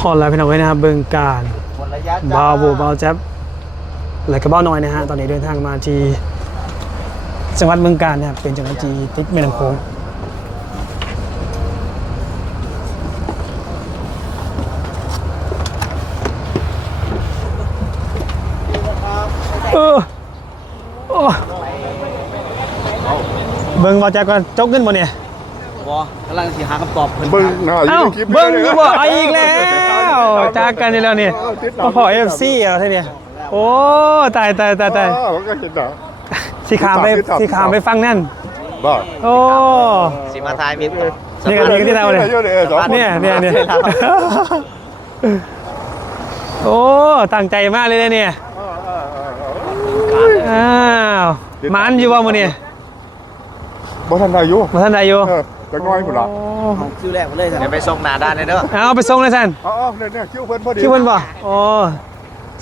ฮอดแล้วพี่น้องไว้นะครับเบิงการบาวโบบาแจ๊บและก็เบ้าน้อยนะฮะตอนนี้เดินทางมาที่จังหวัดเมืองกาญนะครับเป็นจังหวัดที่ติดแม่น้ำโขงเออโอ้เบิ่งเบาแจ๊บก่อนจกเงินบ่เนี่ย บอกำลังสิหาคำตอบเพิ่นเบิ้งหน้าอยู่เอ้าในคลิปเบิ้งอยู่บ่เอาอีกแล้วจากกันนี่แล้วนี่มาพอเอฟซีเอาเท่านี้โอ้ตายตายตายตายอ้าวมันก็เห็นนะสีขามไปที่ถามสีขามไปฟังนั่นบ้าโอ้สิมาทายมิตรนี่กันนี่กันที่เราเลยเออสองคนเนี่ยเนี่ยเนี่ยโอ้ตั้งใจมากเลยนะเนี่ยอ้าวมันอยู่ว่ามื้อนี้บ่ทันได้อยู่มาท่านใดอยู่เออ จะง่อยพุ่นล่ะโอ้คิวแรกมาเลยเดี๋ยวไปส่งหน้าด้านเลยเด้อเอาไปส่งเลยท่านอ๋อๆเนี่ยๆคิวเพิ่นพอดีคิวเพิ่นบ่โอ้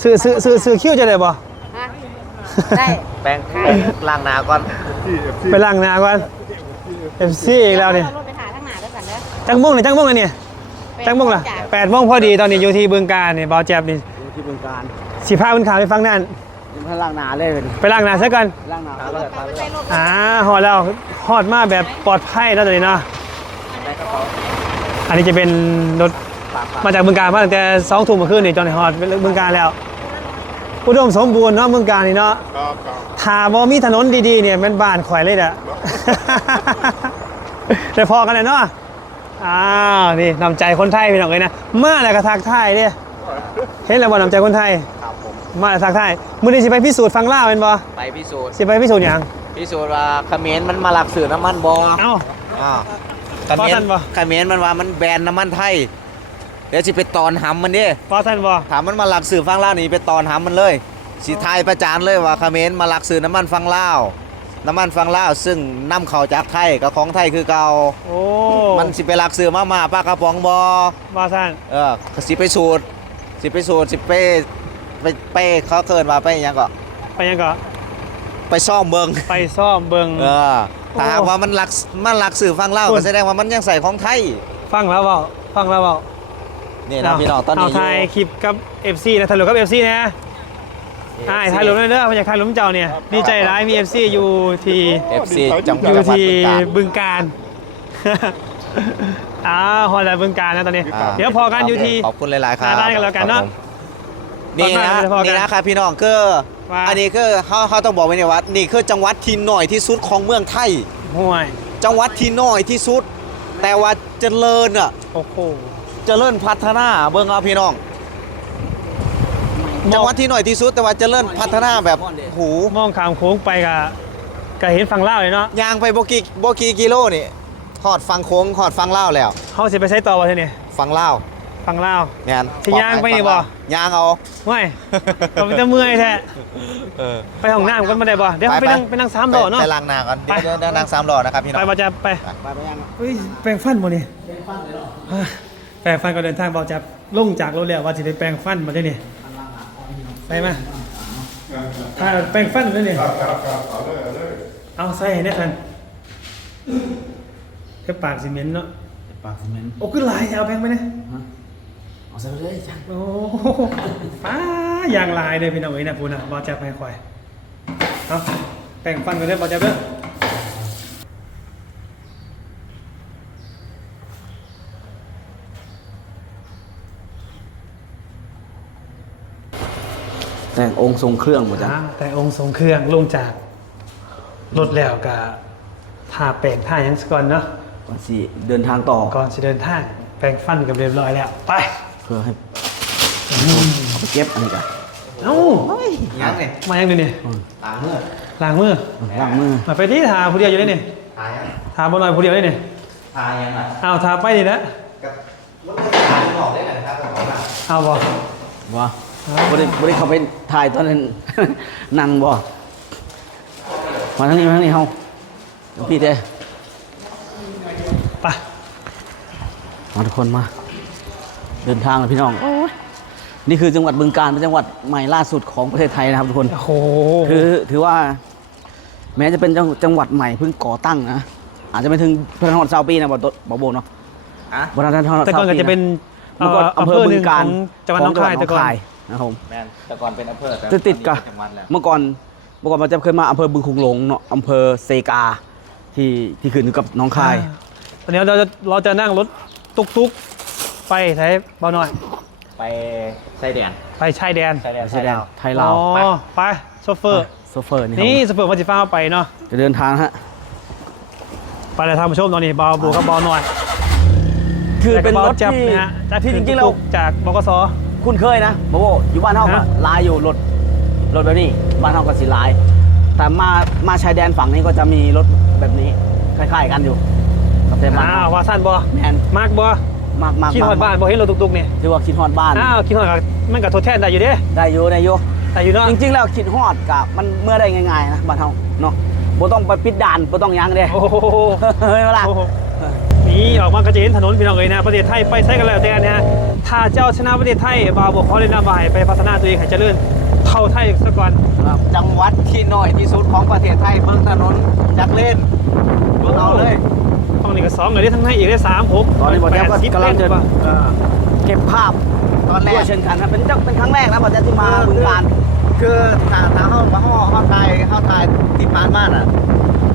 ซื้อซื้อซื้อซื้อคิวจะได้บ่ได้แป้งล้างหน้าก่อนที่ FC ไปล้างหน้าก่อน FC อีกแล้วเนี่ยรถไปหาทางหนาด้วยกันเด้อจังโมงเลยจังโมงเลยเนี่ยจังโมงล่ะแปดโมงพอดีตอนนี้อยู่ที่บึงการเนี่ยบอแจ็บนี่อยู่ที่บึงการสีผ้าบนขาวไปฟังนั่นยังพล้างหน้าเลยไปล้างหน้าซะก่อนล้างหน้าเอารถไปไม่ใช่รถอ่าหอดแล้ว หอดมาแบบปลอดภัยแล้วตอนนี้เนาะอันนี้จะเป็นรถมาจากบึงการมาตั้งแต่สองทุ่มเมื่อคืนนี่จนหอดบึงการแล้วอุดมสมบูรณ์เนาะบึงการนี่เนาะครับครับถ้าบ่มีถนนดีๆเนี่ยมันบ้านข่อยเลยแหละได้พอกันเลยเนาะอ้าวนี่นำใจคนไทยพี่น้องเลยนะมาแล้วก็ทักทายเนี่ยเห็นแล้วบ่นำใจคนไทยครับผมมาแล้วทักทายมื้อนี้สิไปพิสูจน์ฟังล่าวเป็นบ่ไปพิสูจน์สิไปพิสูจน์หยัง พิสูจน์ว่าเขมรมันมาหลักสื่อน้ำมันบ่เอ้าอ่าเขเพราะมรท่านบ่ เขมรมันว่ามันแบนน้ำมันไทย เดี๋ยวสิไปตอนหำมันดิพอท่านบ่ถามมันมาหลักสื่อฟังลาวนี่ไปตอนหำมันเลยสิทายประจานเลยว่าเขมรมาหลักสื่อน้ำมันฟังลาวน้ำมันฟังลาวซึ่งนำเข้าจากไทยกับของไทยคือเก่าโอ้มันสิไปหลักสื่อมามาป้ากระป๋องบอบ่ท่านเออสิไปสูตรสิไปสูตรสิไปไปไปเขาเคินว่าไปหยังก็ไปยังก็ ไปซ่อมเบิงไปซ่อมเบิ่งเออถ้าหากว่ามันหลักมันหลักสื่อฟังเล่าวโอ้ก็แสดงว่ามันยังใส่ของไทย ฟังแล้วเปล่าฟังแล้วเปล่านี่นะพี่น้องตอนนี้เอาถ่ายคลิปกับ FC นะถ่ายรูปกับ FC นะอ่าถ่ายรูปเลยเด้อมาจากถ่ายรูปเจ้าเนี่ยดีใจร้ายมี FC อยู่ที่เอฟซีจังหอวัดยู่ที่บึงกาฬบึงการอ้าวฮอลแลนด์บึงการนะตอนนี้อ่าเดี๋ยวพอกันอยู่ที่ขอบคุณหลายๆครับหน้าด้านกันแล้วกันเนอะครับผม นี่นะขอบคุณมากเลยพอกันนี่นะครับพี่น้องคือว่า อันนี้คือเขาเขาต้องบอกไว้เนี่ยว่านี่คือจังหวัดที่น้อยที่สุดของเมืองไทย ห่วย จังหวัดที่น้อยที่สุด แต่ว่าเจริญอะโอ้โหเจริญพัฒนาเบิ่งเอาพี่น้อง จังหวัดที่น้อยที่สุด แต่ว่าเจริญพัฒนาแบบหูมองขามโค้งไปกับก็เห็นฝั่งลาวเลยเนาะยางไปโบกีโบกีกิโลนี่หอดฟังโค้งหอดฟังเล่าวแล้วเขาสิไปใช้ต่อวะทีนี่ฟังเล่าว ฝั่งลาวแม่นสิย่างไปนี่บ่ยางเอาห่วยก็มันจะเมื่อยแท้เออไปห้องน้ำกันมาได้บ่เดี๋ยวไปนั่งไปนั่งสามดอกเนาะไปล้างหน้าก่อนไปเดี๋ยวเดี๋ยวนั่งสามดอกนะครับพี่น้ไปองบ่จะไปไปไปยังเฮ้ยแปรงฟันบ่นี่แปรงฟันก็เดินทางบ่จะลงจากรถแล้วว่าสิไปแปรงฟันบ่ได้นี่ไปมาถ้าแปรงฟันเลยนี่ครับครับครับเอาเลยเอาเลยเอาใส่ให้แน่คันก็ปากซีเมนต์เนาะปากซีเมนต์โอ้ขึ้นหลายเอาแปรงไปเนี่ย เอาใส่ไปเลยจ้ะโอ้ป้าอย่างหลายเลยพี่น้องเอ้ยนะพูนะบ่จะไปค่อยเอาแปรงฟันกันเด้อบ่จะเด้อแต่งองค์ทรงเครื่องหมดจ้ะอ่าแต่องค์ทรงเครื่องลงจากรถแล้วก็ทาแปรงท่าหยังสก่อนเนาะก่อนสิเดินทางต่อก่อนจะเดินทางแปรงฟันกับเรียบร้อยแล้ว ไป เพื่อให้เอาไปเก็บอันนี้กันเอ้ายังเนี่ยมายังดูนี่ตาเมื่อล้างมือล้างมือมาไปที่ทาผู้เดียวอยู่ได้นี่ตายยังทาบนลอยผู้เดียวได้นี่ตายยังอะเอาทาไปนี่นะกับรถตายบอกได้เลยครับบอกว่าเอาบ่บ่บ่ได้บ่ได้เข้าไปถ่ายตอนนั้นนั่งบ่มาทางนี้มาทางนี้เฮาเดี๋ยวพี่เด้ไปมาทุกคนมา เดินทางเลยพี่น้องนี่คือจังหวัดบึงกาฬเป็นจังหวัดใหม่ล่าสุดของประเทศไทยนะครับทุกคน โอ้โหคือถือว่า แม้จะเป็นจังจังหวัดใหม่เพิ่งก่อตั้งนะ อาจจะไม่ถึงพระนครซาวปีนะบ่ตบ่โบเนาะอะบ่ทันทรแต่ก่อนก็จะเป็นเมื่อก่อนเอ่ออำเภออำเภอหบึนึ่งงการของจังหวัดหนองคายขแต่ก่อนนะครับผมแม่นแต่ก่อนเป็นอำเภอติดติดๆกับจังหวัดแล้วเมื่อก่อนเมื่อก่อนมันจะเคยมาอำเภอบึงคุงหลงเนาะอำเภอเซกาที่ที่ขึ้นอยู่กับหน้องคายตอนนี้เราจะเราจะนั่งรถตุกๆ ไปไทยเบาหน่อย ไปชายแดนไปชายแดนชายแดนชายแดนลาวไทยลาวอ๋อไปไปโซเฟอร์ โซเฟอร์นี่นี่ครับสเปอร์มาจิฟ้าไปเนาะ จะเดินทางฮะ ไปเลยทางผู้ชมตอนนี้เบาบูกับเบาหน่อยคือเป็นรถจับที่นะฮะจากที่จริงๆแล้วจากบกส คุ้นเคยนะโบโบอยู่บ้านเฮาก็ฮะ ลายอยู่รถรถแบบนี้ บ้านเฮาก็สิลาย แต่มามาชายแดนฝั่งนี้ก็จะมีรถแบบนี้คล้ายๆกันอยู่กับแต่บ้านอ้าเฮาวว่าสั้นบ่แมนมากบ่ มากมากคิดฮอดบ้านบ่เห็นรถตุกๆนี่ถือว่าคิดฮอดบ้านอ้าวคิดฮอดกับมันก็ทดแทนได้อยู่เด้ได้อยู่ได้อยู่แต่อยู่เนาะจริงๆแล้วคิดฮอดกับมันเมื่อได้ง่ายๆนะบ้านเฮาเนาะบ่ต้องไปปิดด่านบ่ต้องหยังเด้โอ้โหเฮ้ยเวลาโอ้โหนี่ออกมาก็จะเห็นถนนพี่น้องเอ้ยนะประเทศไทยไปใช้กันแล้วแต่นะฮะถ้าเจ้าชนะประเทศไทยบาวบอกขอเลยนำบายไปพัฒนาตัวเองให้เจริญเท่าไทยซะก่อนจังหวัดที่น้อยที่สุดของประเทศไทยเบิ่งถนนจักเล่นเบิ่งเอาเลย ต้องนี่ก็สองเลยได้ทั้งในอีกได้สามหกตอนนี้บอลแจ๊บก็แปดสิบกำลังจะเล่นป่ะเออเก็บภาพตอนแรด้วยกเช่นกันครับเป็นเป็นครั้งแรกนะบอลแจ๊บที่มาบึงการคือทางทางเข้ามาเข้าเข้าไทยเข้าไทยที่ผ่านมาน่ะ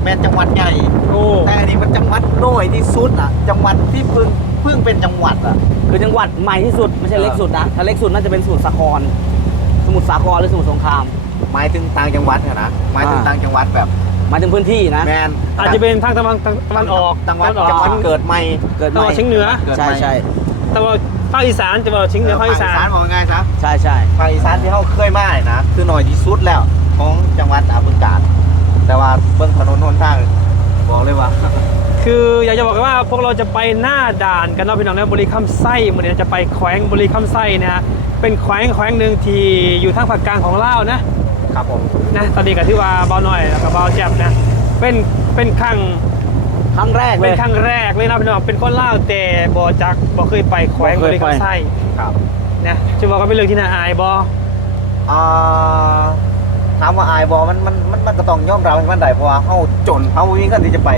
แม่นจังหวัดใหญ่โอ้แต่อันนี้มันจังหวัดน้อยที่สุดอะ จังหวัดที่เพิ่งเพิ่งเป็นจังหวัดอะคือจังหวัดใหม่ที่สุดไม่ใช่เล็กสุดนะถ้าเล็กสุดน่าจะเป็นสมุทรสาคร สมุทรสาครหรือสมุทรสงครามหมายถึงต่างจังหวัดอะนะหมายถึงอ่าต่างจังหวัดแบบห มายถึงพื้นที่นะ แมนอาจจะเป็นทางตะวันตะวันออกจังหวัดตะนออกจังหวัดเกิดใหม่เกิดใหตะม่วันเฉียงเหนือเกิดใช่ใหม่ใช่แต่ว่าภาคอีสานจะว่าเฉียงเหนือภาคอีสานบอกง่ายๆซะใช่ใช่ภาคอีสานที่เขาเคยมาเนี่ยนะคือน้อยที่สุดแล้วของจังหวัดอาบึงกาฬแต่ว่าเบื้องถนนหนทางบอกเลยว่าคืออยากจะบอกกันว่าพวกเราจะไปหน้าด่านกันเนาะพี่น้องนะบริคัมไส้เหมือนจะไปแขวงบริคัมไส้นะฮะเป็นแขวงแขวงหนึ่งที่อยู่ทางภาคกลางของลาวนะ ครับผมนะตอนนี้ก็ที่ว่าเบาหน่อยแล้วก็เบาแจ็บนะ เป็นเป็นครั้งครั้งแรกเลเป็นยครั้งแรกเลยนะพี่น้องเป็นคนลาวแต่บ่จักบ่เคยไปแขวงบ่บเคยริคัมไส้ครับนะจะบอกว่าเป็นเรื่องที่น่าอายบ่อ่าถามว่าอายบอมันมันมันมันก็ต้องยอมรับให้มันได้เพราะว่าเฮาจนเฮาบ่มีเงินที่จะไป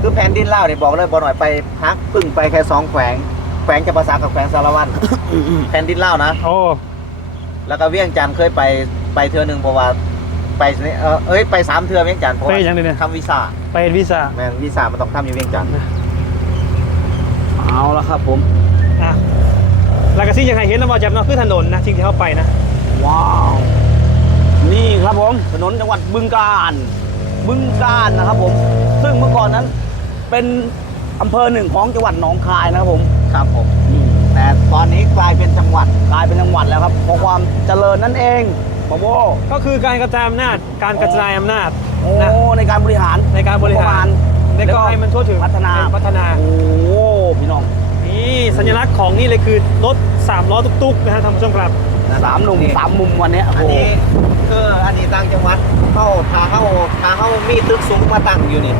คือแผ่นดินลาวนี่บอกเลยบ่หน่อยไปฮักพึ่งไปแค่สองแขวงแขวงจะประสากับแขวงสารวัตรแผ่นดินลาวนะ โอ้แล้วก็เวียงจันทร์เคยไป ไปเทือหนึ่งเพราะว่าไปเออเอ้ยไปสามเทือเวียงจันทร์เพราะไปว่าอย่างนี้เนี่ย ทำวีซ่าไปเฮ็ดวีซ่าแม่นวีซ่ามันต้องทำอยู่เวียงจันทร์เอาละครับผมอะแล้วก็สิ่งยังไงเห็นแล้วบ่แจ็บเนาะคือถนนนะสิ่งที่เขาไปนะ ว้าว นี่ครับผมถนนจังหวัดบึงกาฬบึงกาฬนะครับผม ซึ่งเมื่อก่อนนั้นเป็นอำเภอหนึ่งของจังหวัดหนองคายนะครับผมครับผมอืมแต่ตอนนี้กลายเป็นจังหวัด กลายเป็นจังหวัดแล้วครับเพราะความเจริญนั่นเอง โบโบก็คือการกระจายอำนาจการกระจายอำนาจโอ้นะในการบริหาร ในการบริหารแล้แล้ววก็ก็ให้มันทั่วถึงพัฒนาพัฒนา โอ้พี่น้องนี่สัญลักษณ์ของนี่เลยคือรถสามล้อตุ๊กๆนะฮะท่านผู้ชมครับ สามหนุ่มสามมุมวันเนี้ยอัโอ้นโหนี้คืออันนี้ต่างจังหวัดเข้าทาเข้าทาเข้ามีตึกสูงมาตั้งอยู่นี่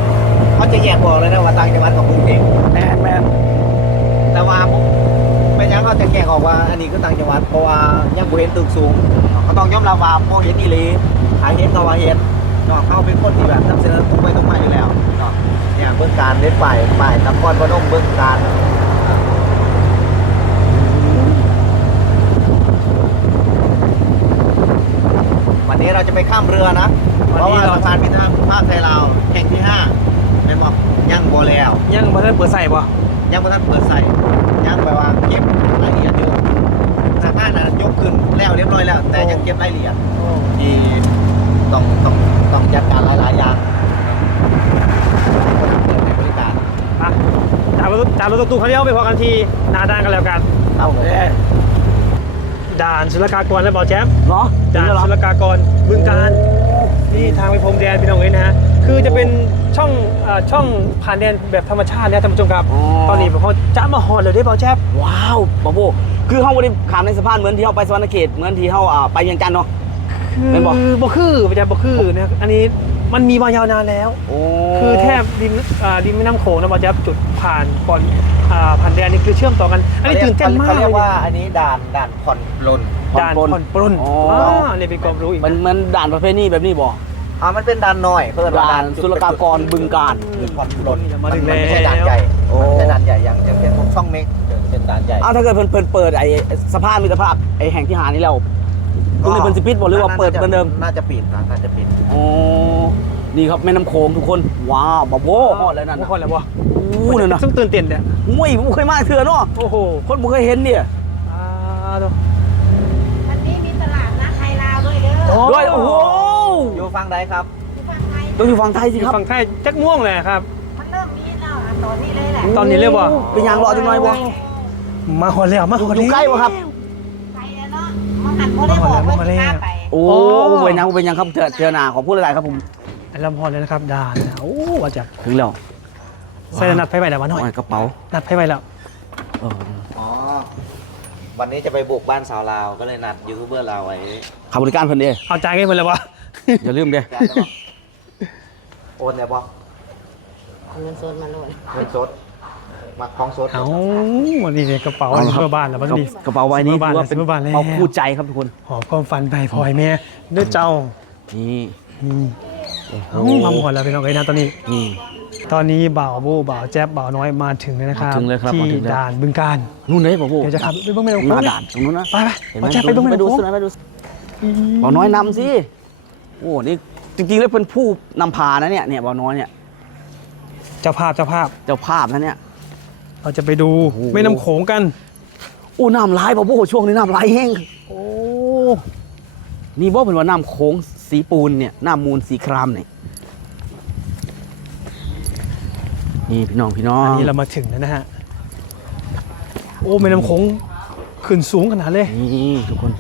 เขาจะแยกบอกเลยนะว่าต่างจังหวัดกับกรุงเทพแมนแมนแต่ว่าเป็นยังเขาจะแยกออกว่าอันนี้คือต่างจังหวัดเพราะว่ายังบ่เห็นตึกสูงเขาต้องยอมรับว่าบ่เห็นอีหลีหายเห็นก็ว่าเห็นเนาะเขาเป็นคนที่แบบนำเสนอตรงไปตรงมาอยู่แล้วเนาะเนี่ยเบื้องการเล่นฝ่ายฝ่ายนครพนมเบื้องการวันนี้เราจะไปข้ามเรือนะเพราะว่าสะพานพิทักษ์ภาคไทยลาวแห่งที่5แม่บอกยังบ่แล้วยังบ่ทันเปิดใส่ป่ะ ยังบ่ทันเปิดใส่ยังแปลว่าเก็บรายละเอียดอยู่สะพานน่ะยกขึ้นแล้วเรียบร้อยแล้ว แต่ยังเก็บรายละเอียดที่ต้องต้องต้องจัดการหลายๆอย่างคนทำเปิดให้บริการอะจากรถจากรถตุ๊กๆเขาเลี้ยวไปพอกันทีหนาด่านกันแล้วกันครับผมด่านศุลกากรและบ่อแจ๊บเนาะด่านถึงแล้วเหรอศุลกากรบึงการนี่ทางไปพรมแดนพี่น้องเอ้ยนะฮะคือจะเป็น ช่องเอ่อช่องผ่านแดนแบบธรรมชาติเนี่ยท่านผู้ชมครับตอนนี้พอจะมาฮอดเลยได้บ่อแจ๊บ ว้าวบาโบคือเขาบริขามในสะพานเหมือนที่เขาไปสวรรณเขตเหมือนที่เขาอ่าไปเวียงจันทน์เนาะเป็นบ่คือบ่คือบ่แจ๊บบ่คือนะอันนี้มันมีมายาวนานแล้ว โอ้คือแทบริมอ่าริมแม่น้ำโขงนะบ่อแจ๊บจุดผ่านก่อนอ่าผ่านแดนนี่คือเชื่อมต่อกัน อันนี้ตื่นเต้นมากเขาเลเรียยกว่าอันนี้ด่านด่านผ่อนปลนด่านผ่อนปลนอ๋ออ่าอันนี้เป็นความรู้อีกมันเหมันด่านประเภทนี้แบบนี้บ่ อ่ามันเป็นด่านน้อยเขาเรียกว่าด่านศุลกากรบึงกาฬจุดผ่อนปลนมาถึงแล้วนไม่ใช่ด่านใหญ่โอ้ มันไม่ใช่ด่านใหญ่อย่างอย่างเช่นพวกช่องเมกเป็นด่านใหญ่ อ้าวถ้าเกิดเพิ่นเพิ่นเปิดไอ้สะพานมิตรภาพไอ้แห่งที่หานี่แล้วตรงนี้เพิ่นสิปิดบ่หรือว่าเปิดเหมือนเดิมน่าจะปิดนะน่าจะปิดอ๋อนี่ครับแม่น้ำโขงทุกคน ว้าวบ่โบฮอดแล้วนั่นทุกน่ะคนแล้วบ่อู้นั่นน่ะซึ่งตื่นเต้นเนี่ยมุ้ยบ่เคยมาเถื่อเนาะโอ้โหคนบ่เคยเห็นเนี่ย อ่าดู วันนี้มีตลาดนัดไทยลาวด้วยเด้อ ด้วยโอ้โห อยู่ฟังใดครับที่ฝั่งไทยต้องอยู่ฝั่งไทยสิอยู่ครับ ฝั่งไทยจักม่วงเลยครับ มันเริ่มมีแล้วอะตอนนี้เลยแหละตอนนี้เลยบ่เป็นยางรอจังหน่อยบ่ มาหอดแล้วมาหอดอยู่ใกล้บ่ครับ ไปแล้วเนาะมันหันเขาได้บอกว่าสิพาไปโอ้ เป็นยังเป็นยังครับเจอเจอหน้าขอพูดอะไรครับผมไอ้ลำพอดเลยนะครับด่านนะโอ้ว่าจะถึงแล้วใส่นัดไปไปแล้ววะหน่อยโอ้ยกระเป๋านัดไปไปแล้วเอออ๋อ วันนี้จะไปบุกบ้านสาวลาวก็เลยนัดยูทูบเบอร์ลาวไว้ ขับบริการเพิ่นเด้เอาใจกันหมดเลยวะ อย่าลืมเด้ได้แล้วโอนได้ปะเอาเงินโซนมาโลดเงินสดมาคล้องสดเอาวันนี้เนี่ยกระเป๋าอันนี้เพื่อบ้านแล้ววันนี้กระเป๋าใบนี้ซื้อบ้านถือว่าเป็นซื้อบ้านแล้วเอาคู่ใจครับทุกคนหอบความฝันไปพลอยแม่ด้วยเจ้านี่อืมโอ้โหเอามาหมดแล้วพี่น้องเอ้ยนะตอนนี้นี่ตอนนี้บ่าวโบบ่าวแจ๊บบ่าวน้อยมาถึงแล้วนะครับมาถึงเลยครับที่มาถึงแล้วด่านบึงการนู่นเลยบ่โบเดี๋ยวจะขับไปเบิ้งแม่น้ำหโขน้างด่านตรงนู้นนะไปไปเห็นไหมเอาแจ๊บไปเบิ้งแม่ไปน้ำดูโขงสิไปดูสิบ่าวน้อยนำสิ โอ้นี่จริงๆแล้วเป็นผู้นำพานะเนี่ยเนี่ยบ่าวน้อยเนี่ยเจ้าภาพเจ้าภาพเจ้าภาพนะเนี่ย เราจะไปดูโอ้โห แม่น้ำโขงกัน โอ้น้ำลายบ่โบช่วงนี้น้ำลายแห้งโอ้นี่บ่เป็นว่าน้ำโขงสีปูนเนี่ยน้ำมูลสีครามเนี่ยนี่พี่น้องพี่น้องอันนี้เรามาถึงแล้วนะฮะ โอ้แม่น้ำโขงขึ้นสูงขนาดเลย นี่ทุกคน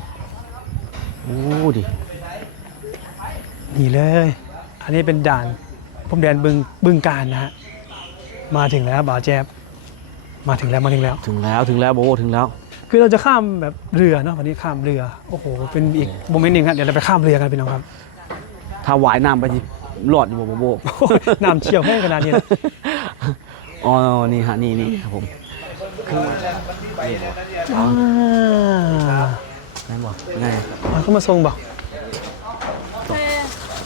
โอ้ดิ นี่เลย อันนี้เป็นด่านพรมแดนบึงบึงการนะฮะ มาถึงแล้วบ่าวแจ๊บมาถึงแล้วมาถึงแล้ว ถึงแล้วถึงแล้วโบถึงแล้ว คือเราจะข้ามแบบเรือเนาะวันนี้ข้ามเรือ โอ้โห เป็นอีกโมเมนต์หนึ่งครับเดี๋ยวเราไปข้ามเรือกันพี่น้องครับ ถ้าหวายน้ำไปจิรอดอยู่บ่โบโบน้ำเชี่ยวแห้งขนาดนี้นะอ๋อ นี่ฮะ นี่นี่ครับผมอ่าได้บ่ไงเอาเข้ามาทรงบ่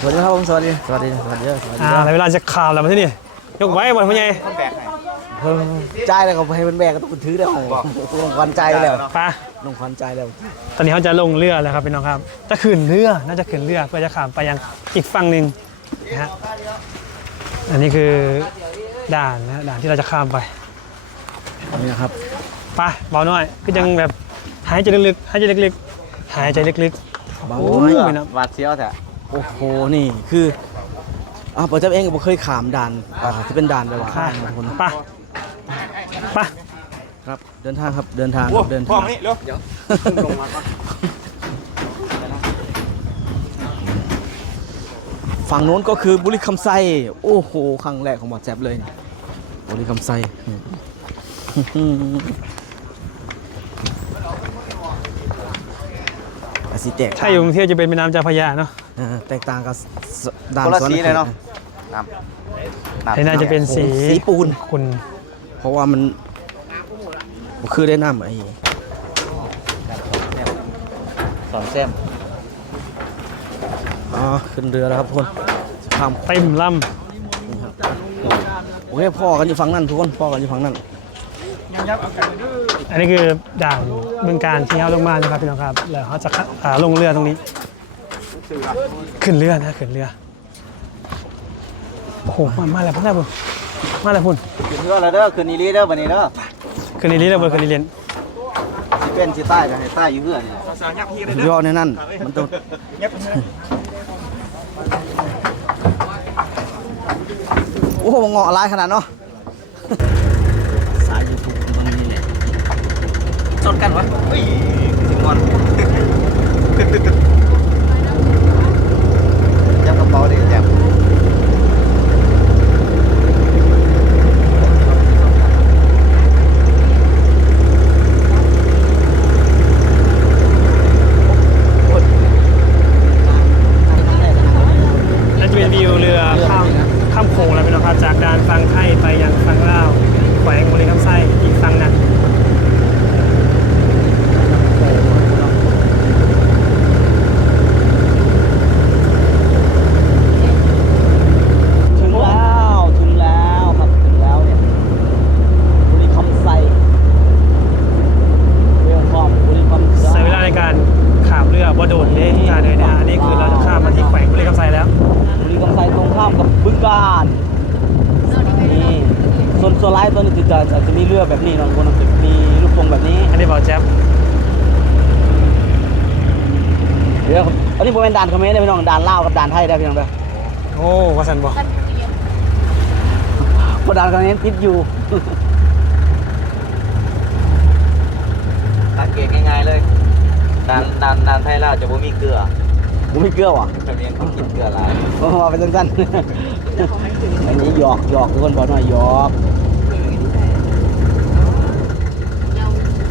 สวัสดีครับผมสวัสดีสวัสดีสวัสดีสวัสดีอ่าในเวลาจะข่าวแล้วมาที่นี่ยกไว้บ่พ่อใหญ่ต้องแบกให้เพิ่มใจเลยครับให้มันแบกก็ต้องถือได้ของลงควันใจแล้วไปลงควันใจแล้ว ตอนนี้เขาจะลงเรือแล้วครับพี่น้องครับจะขึ้นเรือน่าจะขึ้นเรือเพื่อจะข้ามไปยังอีกฝั่งหนึ่งนะฮะอันนี้คือด่านนะด่านที่เราจะข้ามไปนี่นะครับไปเบาหน่อยก็ยังแบบหายใจลึกๆหายใจลึกๆหายใจลึกเบาโอ้น้อยยนะหวาดเสียวแต่ โอ้โห นี่คืออ่าผมจะเองก็บ่เคยขามด่านอ่าที่เป็นด่านแบบว่าๆไปทุกคนไปไปครับ เดินทางครับ เดินทางครับเดินทางนี่เร็วเดี๋ยวลงมาก่อน ฝั่งโน้นก็คือบุรีคำไซ โอ้โห ครั้งแรกของหมอแจ๊บเลยบุรีคำไซอืมอาสิแตกถ้าอยู่กรุงเทพจะเป็นแม่น้ำเจ้าพระยาเนาะเออ แตกต่างกับสด่านคนละสวรรสีณเลยเนาะขตน้ำน้ำที่น่าจะเป็นสีสีปูน คุณเพราะว่ามันบ่คือได้น้ำไอ้สอนแซมอ๋อขึ้นเรือแล้วครับทุกคนข้ามเต็มลโอเคพ่อกันอยู่ฝั่งนั้นทุกคนพ่อกันอยู่ฝั่งนั้นำอันนี้คือด่านบึงการที่เขาลงมานะครับพี่น้องครับแล้วเขาจะขับอ่าลงเรือตรงนี้ ขึ้นเรือนะขึ้นเรือโอ้โหมามาแล้วพุ่นแล้วพุ่นมาแล้วพุ่นขึ้นเรือแล้วเด้อขึ้นอีลีเด้อวันนี้เด้อขึ้นอีลีแล้วเบอร์ขึ้นอีเลียนสิเป็นสิใต้ก็ให้ใต้อยู่เพื่อนนี่ย่อในนั้นมันต้องโอ้โหเงาะลายขนาดเนาะสายยูทูบตรงนี้แหละ ชนกันวะเฮ้ยสิงอนจับกระเป๋าดิจับ และจะเป็นวิวเรือข้ามข้ามโขงแล้วพี่น้องครับจากด่านฝั่งไทยไปยังฝั่งลาวแขวงบริคำไส้อีกฝั่งนั้น รือแบบนี้เนาะทุกคนจะมีลูกทรงแบบนี้ อันนี้บอกแจ๊บ เดี๋ยวอันนี้ผมเป็น ด่านเขมรได้พี่น้องด่านลาวกับด่านไทยได้พี่น้องเด้อโอ้วาสันบอก กันเรียนเพราะด่านเขมรติดอยู่ สังเกตง่ายๆเลยดานดานดานไทยลาวจะบ่มีเกลือผมไม่เกลือว่ะเขมรเขากินเกลือหลาย เพราะว่าเป็นสั้นๆ อันนี้หยอกหยอกทุกคนบอกหน่อยหยอก เราเรียน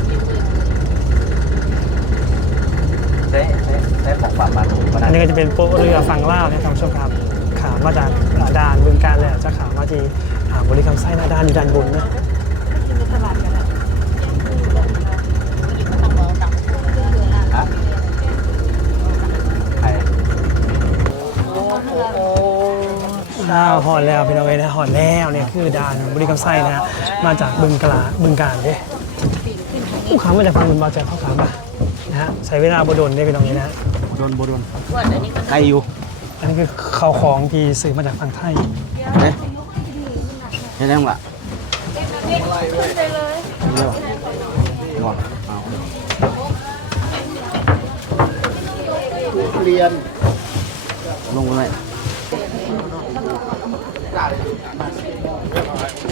เลย ใช้ใช้ ใช้ของฝากบ้านก็ได้อันนี้ก็จะเป็นโป๊ะเรือฝั่งลาวนะท่านผู้ชมครับขามาจากอ่าด่านบึงการเลยจะขามาที่อ่าบริคำไส้หน้าด้านอยู่ด้านบนนะกินในตลาดกันนะยังคือแบบนี้ก็ต้องบอกต่างประเทศเลยน้าวหอดแล้วพี่น้องเอ้ยนะหอดแล้วเนี่ยคือด่านบริคำไส้นะมาจากบึงกลาบึงการเด้ผู้ขามาจากฝั่งบนมาจากเข้าขามานะฮะใช้เวลาบโดนได้พี่น้องเอ้ยนะ โดนโบโดนว่าอันนี้ก็ไกลอยู่อันนี้คือข้าวของที่ซื้อมาจากฝั่งไทยเอ๊ะเห็นยังล่ะไปเลยเร็วบอกเอาเรียนลงไปไหม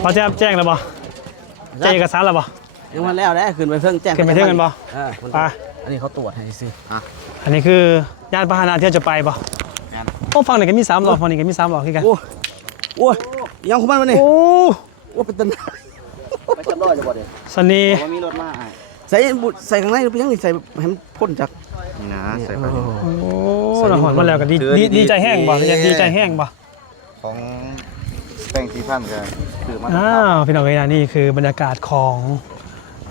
พอจะแจ้งแล้วบ่แจ้งเอกสารแล้วบ่ยังมาแล้วได้ขึ้นไปเพิ่งแจ้งขึ้นไปเที่ยวกันบ่เออคนไป อันนี้เขาตรวจให้ซื้ออะ อันนี้คือยานพาหนะที่เราจะไปบ่โอ้ฝั่งไหนก็มีสามหลอดฝั่งนี้ก็มีสามหลอดคือกันโอ้โอ้ยยังของมันมาเนี่ยโอ้โอ้เป็นตันไปจำร้อยจะบ่เดี๋ยวสนีว่ามีรถมาอะใส่บุใส่ข้างในเป็นยังไงใส่ให้มันพ่นจากนี่นะใส่โอ้ไปโหโอ้เราหอนมาแล้วก็ดีเดือนดีดีดีใจแห้งบ่ดีอยากดีใจแห้งบ่ของแป้งสีพันกันคือมันอ้าวพี่น้องเอ้ยนะนี่คือบรรยากาศของ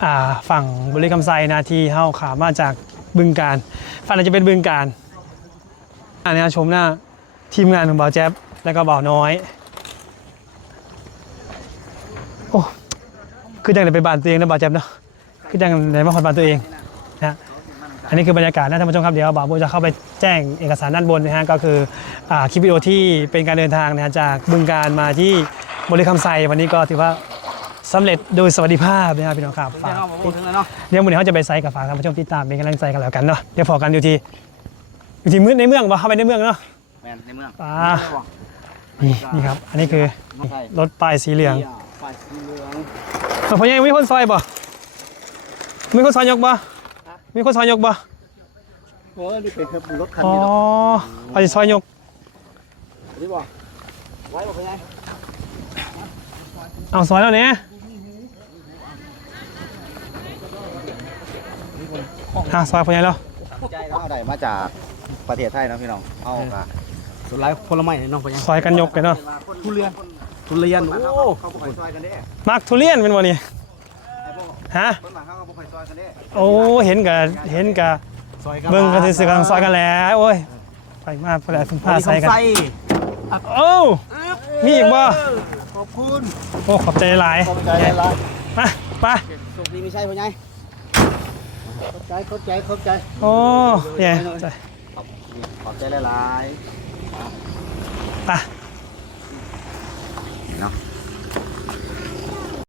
อ่าฝั่งบริคำไซนาที่เฮาขามาจาก บึงการฝันจะเป็นบึงการอันนี้ชมหน้าทีมงานของบ่าวแจ๊บแล้วก็บ่าวน้อยโอ้คือจังได้ไปบ้านตัวเองนะบ่าวแจ๊บเนาะคือจังได้มาฮอดบ้านตัวเองนะอันนี้คือบรรยากาศนะท่านผู้ชมครับเดี๋ยวบ่าวโบจะเข้าไปแจ้งเอกสารด้านบนนะฮะก็คืออคลิปวิดีโอที่เป็นการเดินทางนะฮะจากบึงการมาที่บริคำไซวันนี้ก็ถือว่า สำเร็จโดยสวัสดิภาพนะครับพี่น้องครับฝากเอามาพูดถึงแล้วเนาะเดี๋ยววันนี้เขาจะไปไซต์กับฝากท่านผู้ชมติดตามเป็นกำลังใจกันแล้วกันเนาะเดี๋ยวพอกันอยู่ที่อยู่ที่มืดในเมืองบ่เข้าไปในเมืองเนาะ แมนในเมืองอ่า นี่นี่ครับ อันนี้คือรถป้ายสีเหลืองไฟสีเหลืองเอ้าพ่อใหญ่มีคนซอยบ่มีคนซอยยกบ่มีคนซอยยกบ่โอ้ยนี่เป็นรถคันอ๋อนี้เนาะเขาจะซอยยกนี่บ่ไว้บ่เป็นไงเอาซอยแล้วเนี่ย อะซอยพ่อใหญ่แล้วใจเขาเอาได้มาจากประเทศไทยเนาะพี่น้อง เอาค่ะสุดท้ายผลไม้เนี่ยน้องเป็นยังซอยกันยกกันเนาะทุเรียนทุเรียนโอ้เขาบ่ค่อยซอยกันเด้มักทุเรียนเป็นบ่นี่ฮะคนมาเขาก็บ่ค่อยซอยกันเด้โอ้เห็นกับเห็นกับซอยกันเบิ่งกันซื่อๆกันซอยกันแหล้วโอ้ยไปมากพอแล้วพึ่งพาใส่กันใส่โอ้มีอีกบ่ขอบคุณโอ้ขอบใจหลายขอบใจหลายมาไปโชคดีไม่ใช่พ่อใหญ่ ขอบใจขอบใจขอบใจโอ้ยายใจขอบใจหลายไปเนาะ